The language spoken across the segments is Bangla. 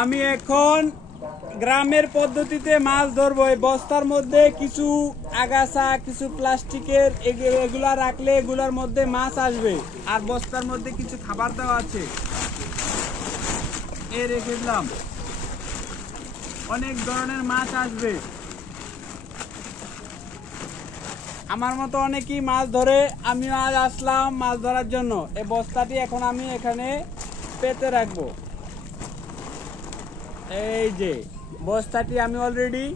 আমি এখন গ্রামের পদ্ধতিতে মাছ ধরবো। এই বস্তার মধ্যে কিছু আগাছা, কিছু প্লাস্টিকের এগুলা রাখলে এগুলার মধ্যে মাছ আসবে। আর বস্তার মধ্যে কিছু খাবার দেওয়া আছে, এ রেখে দিলাম। অনেক ধরনের মাছ আসবে। আমার মতো অনেকেই মাছ ধরে, আমিও আজ আসলাম মাছ ধরার জন্য। এই বস্তাটি এখন আমি এখানে পেতে রাখবো। এই যে বস্তাটি আমি অলরেডি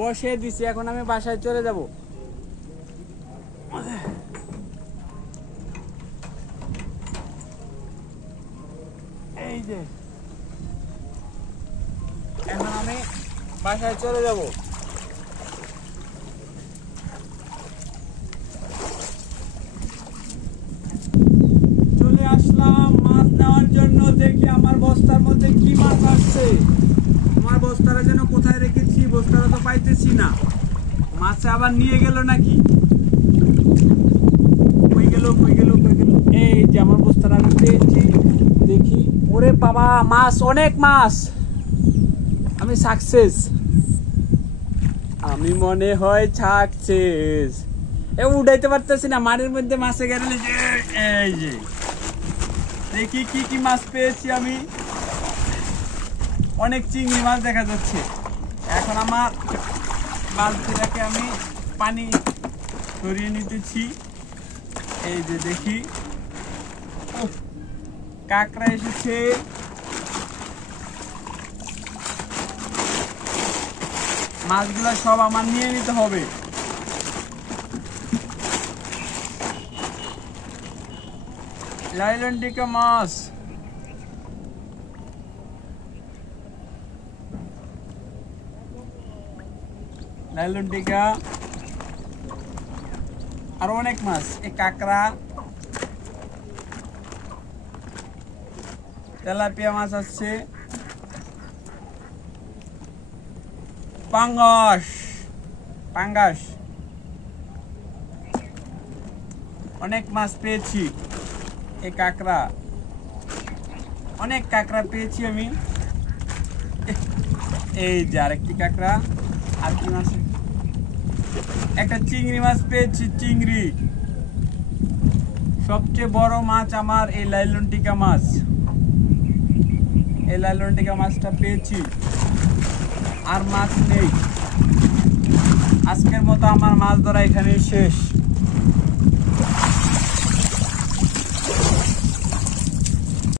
বসিয়ে দিছি, এখন আমি বাসায় চলে যাব। এই যে এখন আমি বাসায় চলে যাব। চলে আসলাম মাছ নেওয়ার জন্য। দেখি আমার বস্তার মধ্যে কি মাছ আসছে। আমার বস্তাটা যেন কোথায় রেখেছি, বস্তাটা তো পাইতেছি না। মাছে আবার নিয়ে গেল নাকি? কই গেল? এই যে আমার বস্তাটা আমি পেয়েছি, দেখি। ওরে বাবা, মাছ, অনেক মাছ। আমি সাকসেস, আমি মনে হয় সাকসেস। উঠাইতে পারতেছি না, মাটির মধ্যে মাছে গেলে। এই যে দেখি কি কি মাছ পেয়েছি আমি। অনেক চিংড়ি মাছ দেখা যাচ্ছে। এখন আমার বালতিটাকে আমি পানি সরিয়ে নিতেছি। এই যে দেখি কাঁকড়া এসেছে। মাছগুলো সব আমার নিয়ে নিতে হবে। লাইলনটিকা মাছ, লাইলনটিকা, আর অনেক মাছ। এই কাঁকড়া, তেলাপিয়া মাছ আছে, পাঙ্গাস, অনেক মাছ পেয়েছি। এই কাঁকড়া, অনেক কাঁকড়া পেয়েছি আমি। এই যে আরেকটি কাঁকড়া। আর কি মাছ? একটা চিংড়ি মাছ পেয়েছি, চিংড়ি। সবচেয়ে বড় মাছ আমার এই লাইলনটিকা মাছ। এই লাইলনটিকা মাছটা পেয়েছি, আর মাছ নেই। আজকের মতো আমার মাছ ধরা এখানেই শেষ।